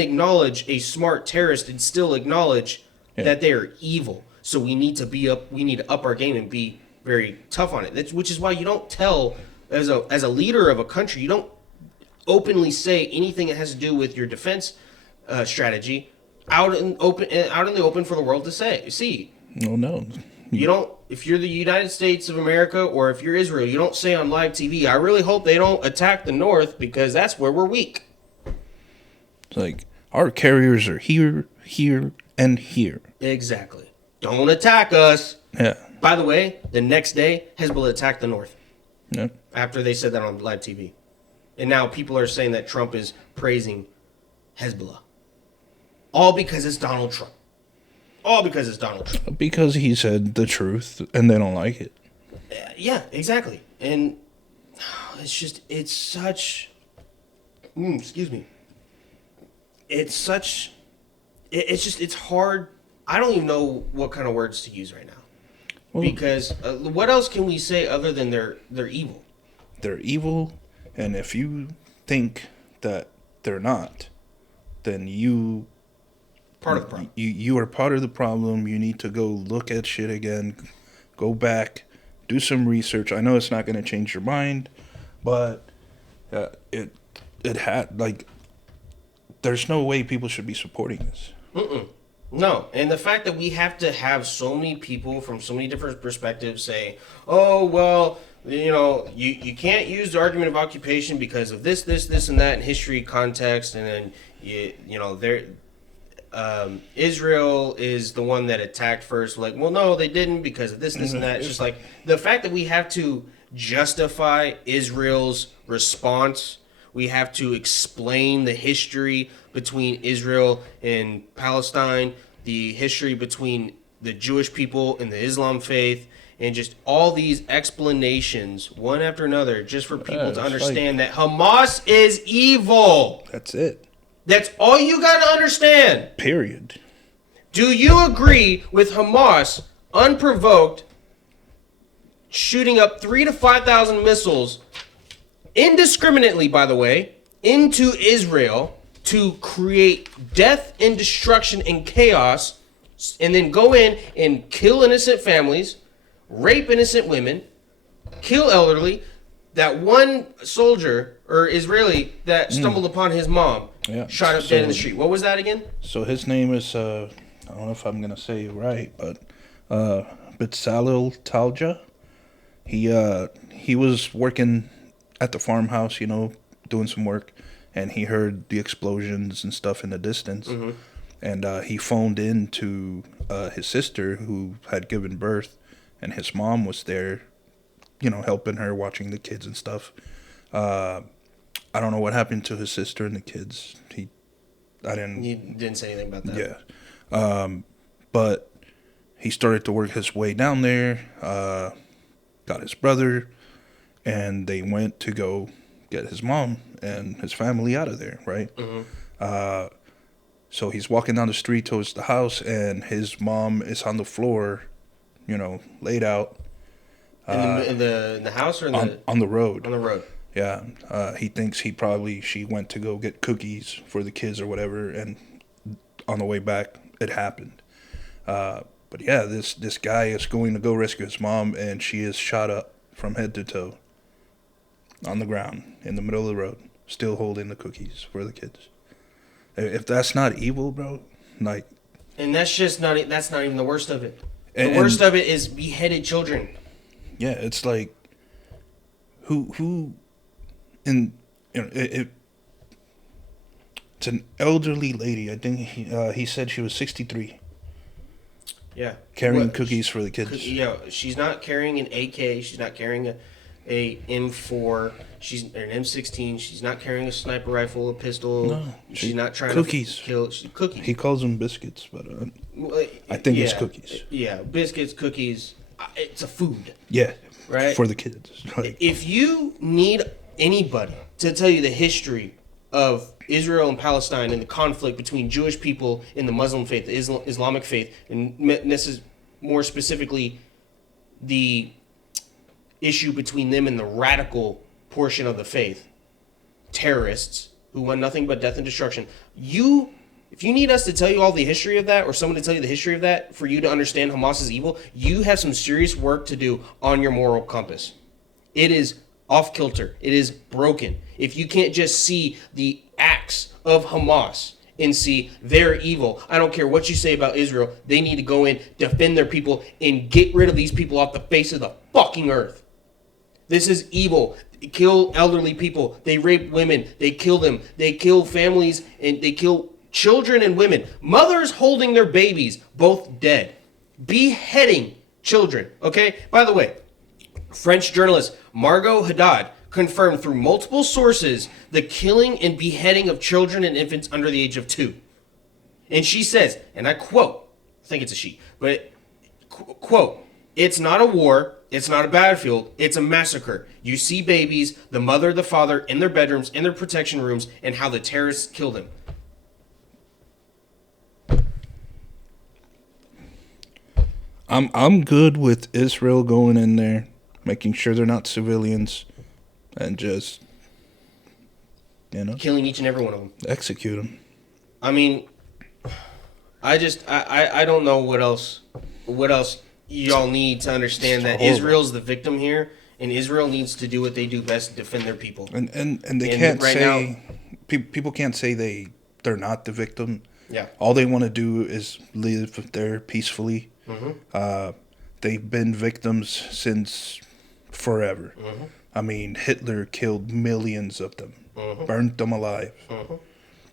acknowledge a smart terrorist and still acknowledge that they are evil. So we need to up our game and be very tough on it. Which is why you don't tell as a leader of a country, you don't openly say anything that has to do with your defense strategy out in the open for the world to see. No. You don't if you're the United States of America or if you're Israel, you don't say on live TV, I really hope they don't attack the North because that's where we're weak. It's like, our carriers are here, here, and here. Exactly. Don't attack us. Yeah. By the way, the next day, Hezbollah attacked the North. Yeah. After they said that on live TV. And now people are saying that Trump is praising Hezbollah. All because it's Donald Trump. All because it's Donald Trump. Because he said the truth and they don't like it. Yeah, exactly. And it's just, it's such, excuse me. It's such, it's just, it's hard. I don't even know what kind of words to use right now. Well, because what else can we say other than they're evil? They're evil, and if you think that they're not, then you part of the problem. You are part of the problem. You need to go look at shit again, go back, do some research. I know it's not going to change your mind, but it had like there's no way people should be supporting this. No, and the fact that we have to have so many people from so many different perspectives say, "Oh, well, you know, you can't use the argument of occupation because of this, and that, in history, context, and then you know, Israel is the one that attacked first." Like, well, no, they didn't because of this, and that. It's just like the fact that we have to justify Israel's response. We have to explain the history between Israel and Palestine, the history between the Jewish people and the Islam faith, and just all these explanations, one after another, just for people to understand that Hamas is evil. That's it. That's all you got to understand. Period. Do you agree with Hamas, unprovoked, shooting up 3,000 to 5,000 missiles indiscriminately, by the way, into Israel to create death and destruction and chaos, and then go in and kill innocent families, rape innocent women, kill elderly? That one soldier or Israeli that stumbled upon his mom, shot up dead in the street. What was that again? So his name is, I don't know if I'm going to say it right, but Bezalel Talja. He was working at the farmhouse, you know, doing some work, and he heard the explosions and stuff in the distance. And he phoned in to his sister who had given birth, and his mom was there, you know, helping her, watching the kids and stuff. I don't know what happened to his sister and the kids. You didn't say anything about that. Yeah. But he started to work his way down there, got his brother, and they went to go get his mom and his family out of there, right? So he's walking down the street towards the house, and his mom is on the floor, you know, laid out. In the house or on the road? On the road. Yeah. He thinks she went to go get cookies for the kids or whatever, and on the way back, it happened. But yeah, this guy is going to go rescue his mom, and she is shot up from head to toe on the ground in the middle of the road, still holding the cookies for the kids. If that's not evil, bro, like, and that's not even the worst of it. The worst of it is beheaded children. Yeah, it's like who in, you know, it's an elderly lady. I think he said she was 63. Yeah, carrying cookies for the kids. Yeah, she's not carrying an AK. She's not carrying a M4. She's an M16. She's not carrying a sniper rifle, a pistol. No, she's not trying to kill. Cookies. He calls them biscuits, but I think it's cookies. Yeah, biscuits, cookies. It's a food. Yeah, right, for the kids. Like, if you need anybody to tell you the history of Israel and Palestine and the conflict between Jewish people in the Muslim faith, the Islamic faith, and this is more specifically the issue between them and the radical portion of the faith, terrorists who want nothing but death and destruction. If you need us to tell you all the history of that, or someone to tell you the history of that for you to understand Hamas is evil, you have some serious work to do on your moral compass. It is off kilter. It is broken. If you can't just see the acts of Hamas and see they're evil. I don't care what you say about Israel. They need to go in, defend their people, and get rid of these people off the face of the fucking earth. This is evil. They kill elderly people. They rape women. They kill them. They kill families, and they kill children and women. Mothers holding their babies, both dead. Beheading children. Okay? By the way, French journalist Margot Haddad confirmed through multiple sources the killing and beheading of children and infants under the age of 2. And she says, and I quote, I think it's a she, but quote, "It's not a war, it's not a battlefield, it's a massacre. You see babies, the mother, the father, in their bedrooms, in their protection rooms, and how the terrorists kill them." I'm good with Israel going in there, making sure they're not civilians, and just, killing each and every one of them. execute them. I mean, I don't know what else y'all need to understand that Israel's the victim here, and Israel needs to do what they do best, defend their people. And they can't right say, people can't say they're not the victim. Yeah. All they want to do is live there peacefully. Mm-hmm. They've been victims since forever. Mm-hmm. I mean, Hitler killed millions of them, Mm-hmm. burnt them alive,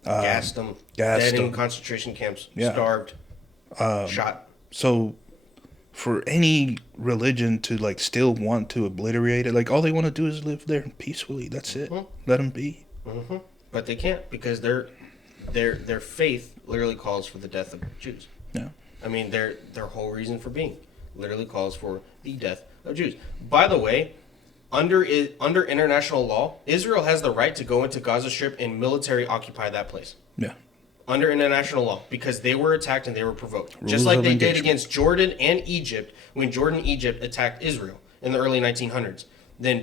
Gassed them. gassed Dead in them. concentration camps. Yeah. Starved. Shot. So, for any religion to still want to obliterate it, all they want to do is live there peacefully. That's it. Mm-hmm. Let them be. Mm-hmm. But they can't, because their faith literally calls for the death of Jews. Yeah. I mean, their whole reason for being literally calls for the death of Jews. By the way, under international law, Israel has the right to go into Gaza Strip and military occupy that place. Yeah. Under international law, because they were attacked and they were provoked. Rules Just like of they did engagement. against Jordan and Egypt when Jordan and Egypt attacked Israel in the early 1900s. Then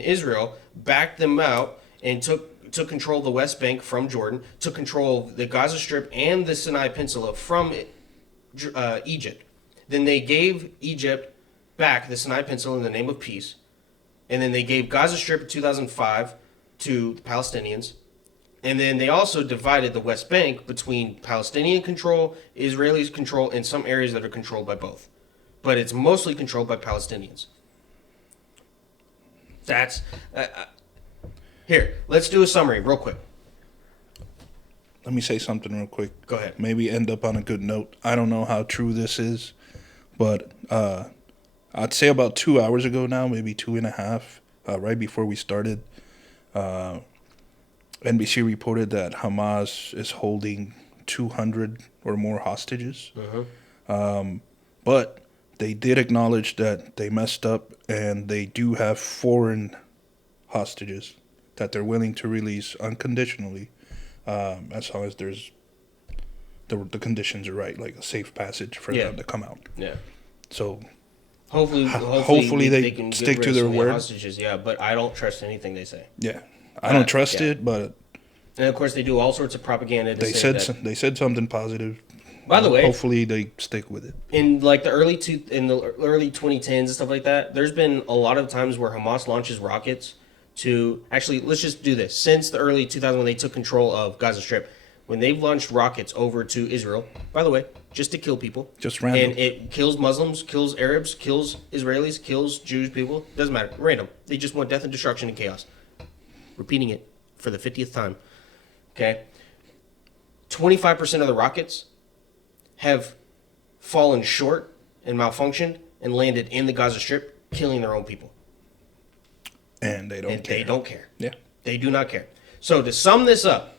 Israel backed them out and took control of the West Bank from Jordan, took control of the Gaza Strip and the Sinai Peninsula from Egypt. Then they gave Egypt back the Sinai Peninsula in the name of peace. And then they gave Gaza Strip in 2005 to the Palestinians. And then they also divided the West Bank between Palestinian control, Israeli control, and some areas that are controlled by both. But it's mostly controlled by Palestinians. That's... here, let's do a summary real quick. Let me say something real quick. Go ahead. Maybe end up on a good note. I don't know how true this is, but I'd say about 2 hours ago now, maybe 2.5, right before we started, NBC reported that Hamas is holding 200 or more hostages. But they did acknowledge that they messed up, and they do have foreign hostages that they're willing to release unconditionally, as long as there's the conditions are right, like a safe passage for them to come out. Yeah. So Hopefully they can get stick rid to of their some of the word. hostages, yeah, but I don't trust anything they say. yeah, I don't trust yeah. it, but And of course, they do all sorts of propaganda. To they say said that. they said something positive. By the way, hopefully they stick with it. in the early 2010s and stuff like that, there's been a lot of times where Hamas launches rockets to actually, let's just do this. Since the early 2000s when they took control of Gaza Strip, when they've launched rockets over to Israel, by the way, just to kill people, Just random. and it kills Muslims, kills Arabs, kills Israelis, kills Jewish people, doesn't matter, random. They just want death and destruction and chaos. Repeating it for the 50th time. Okay, 25% of the rockets have fallen short and malfunctioned and landed in the Gaza Strip, killing their own people. And they don't care. They don't care. Yeah. They do not care. So to sum this up,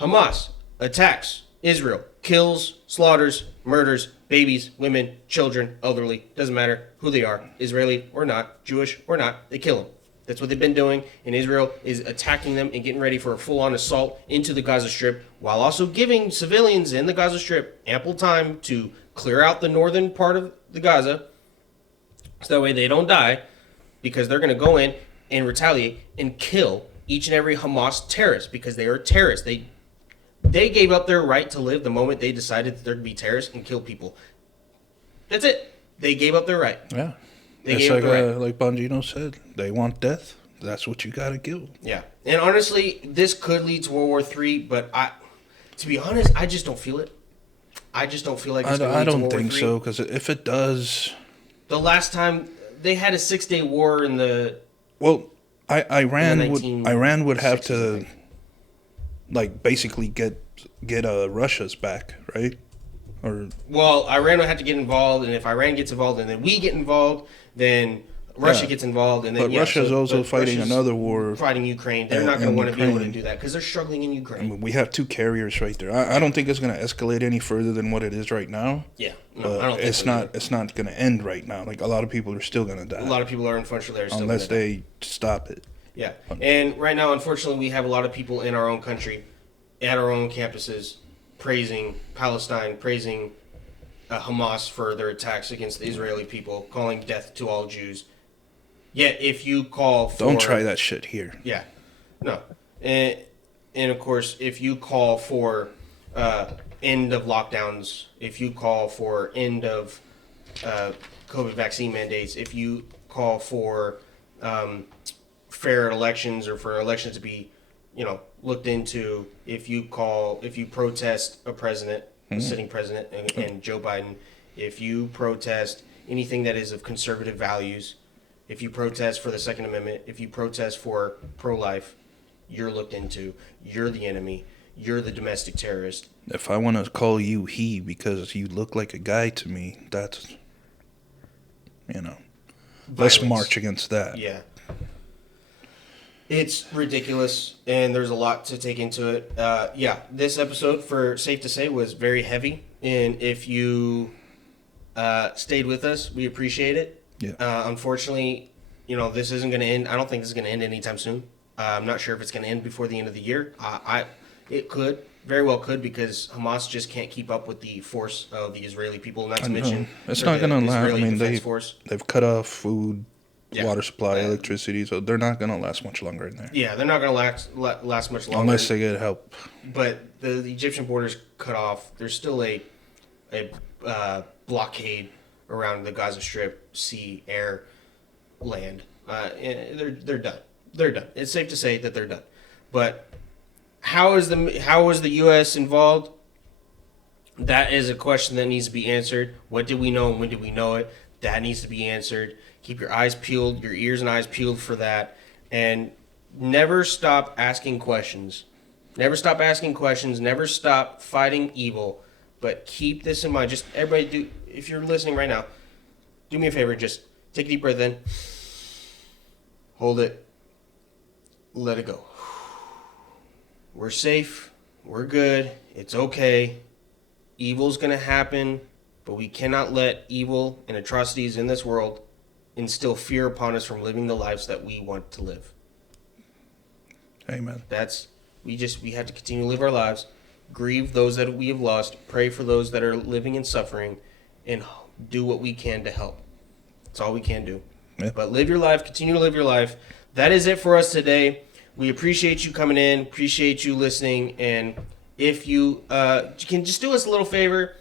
Hamas attacks Israel, kills, slaughters, murders, babies, women, children, elderly, doesn't matter who they are, Israeli or not, Jewish or not, they kill them. That's what they've been doing, and Israel is attacking them and getting ready for a full-on assault into the Gaza Strip, while also giving civilians in the Gaza Strip ample time to clear out the northern part of the Gaza, so that way they don't die, because they're going to go in and retaliate and kill each and every Hamas terrorist, because they are terrorists. They gave up their right to live the moment they decided that they're going to be terrorists and kill people. That's it. They gave up their right. Yeah. They It's gave up their right. like Bongino said, they want death. That's what you gotta kill. Yeah, and honestly, this could lead to World War III, but To be honest, I just don't feel it. I just don't feel like it's going to I lead to don't World War think III. so, because if it does... The last time they had a 6-day war in the... Well, Iran in would the Iran would have 1960s, I to, think. like, basically get Russia's back, right? Or Well, Iran would have to get involved, and if Iran gets involved and then we get involved, then Russia Yeah. gets involved, and then But Russia's also but fighting Russia's another war fighting Ukraine. They're in- not going to in want to be able to Ukraine. do that because they're struggling in Ukraine. I mean, we have 2 carriers right there. I don't think it's going to escalate any further than what it is right now. Yeah, no, But I don't think it's so not. either. It's not going to end right now. Like, a lot of people are still going to die A lot of people are unfortunately are still unless gonna die. they stop it. Yeah, and right now, unfortunately, we have a lot of people in our own country, at our own campuses, praising Palestine, praising Hamas for their attacks against the Israeli people, calling death to all Jews. Yet, if you call for... Don't try that shit here. Yeah, no. And of course, if you call for end of lockdowns, if you call for end of COVID vaccine mandates, if you call for fair elections or for elections to be, looked into, if you protest a president, a sitting president, and Joe Biden, if you protest anything that is of conservative values, if you protest for the Second Amendment, if you protest for pro-life, you're looked into. You're the enemy. You're the domestic terrorist. If I want to call you he because you look like a guy to me, that's, let's Violence. march against that. Yeah. It's ridiculous, and there's a lot to take into it. This episode, for safe to say, was very heavy, and if you stayed with us, we appreciate it. Yeah. Unfortunately, this isn't going to end. I don't think this is going to end anytime soon. I'm not sure if it's going to end before the end of the year. It could, very well could, because Hamas just can't keep up with the force of the Israeli people. Not to mention, It's not going to last. I Israeli mean, Defense Force. they've cut off food, Yeah. water supply, electricity, so they're not going to last much longer in there. Yeah, they're not going to last much longer. Unless they get help. But the Egyptian border's cut off. There's still a blockade around the Gaza Strip, sea, air, land. They're done. They're done. It's safe to say that they're done. But how was the U.S. involved? That is a question that needs to be answered. What did we know and when did we know it? That needs to be answered. Keep your eyes peeled, your ears and eyes peeled for that, and never stop asking questions. Never stop asking questions. Never stop fighting evil. But keep this in mind. Just everybody, if you're listening right now, do me a favor. Just take a deep breath in. Hold it. Let it go. We're safe. We're good. It's okay. Evil's going to happen, but we cannot let evil and atrocities in this world instill fear upon us from living the lives that we want to live. Amen. We have to continue to live our lives, grieve those that we have lost, pray for those that are living and suffering, and do what we can to help. That's all we can do. Yeah. But live your life, continue to live your life. That is it for us today. We appreciate you coming in, appreciate you listening, and if you can just do us a little favor,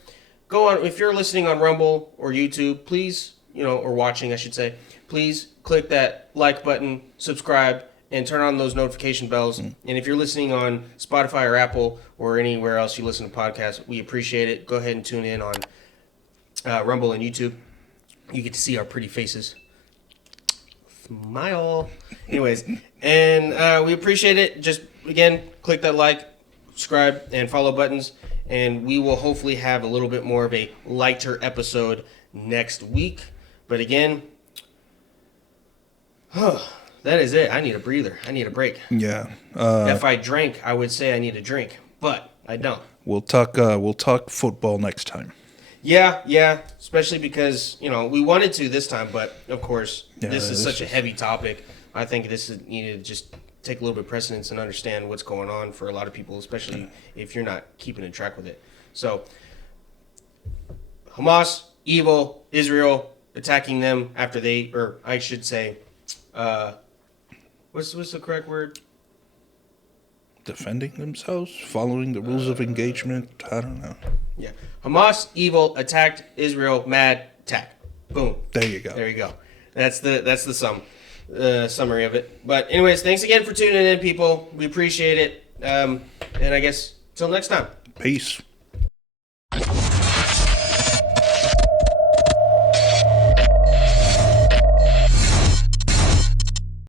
go on, if you're listening on Rumble or YouTube, please, or watching, I should say, please click that like button, subscribe, and turn on those notification bells. And if you're listening on Spotify or Apple or anywhere else you listen to podcasts, we appreciate it. Go ahead and tune in on Rumble and YouTube. You get to see our pretty faces. Smile. Anyways, and we appreciate it. Just, again, click that like, subscribe, and follow buttons, and we will hopefully have a little bit more of a lighter episode next week. But again, that is it. I need a breather. I need a break. Yeah. If I drank, I would say I need a drink, but I don't. We'll talk football next time. Yeah, especially because, we wanted to this time, but of course, this is such a heavy topic. I think this is needed to just take a little bit of precedence and understand what's going on for a lot of people, especially if you're not keeping in track with it. So, Hamas, evil, Israel, attacking them after I should say, what's the correct word? Defending themselves, following the rules of engagement. I don't know. Yeah. Hamas, evil, attacked Israel, mad, attack. Boom. There you go. There you go. That's the summary of it. But anyways, thanks again for tuning in, people. We appreciate it. And I guess till next time. Peace.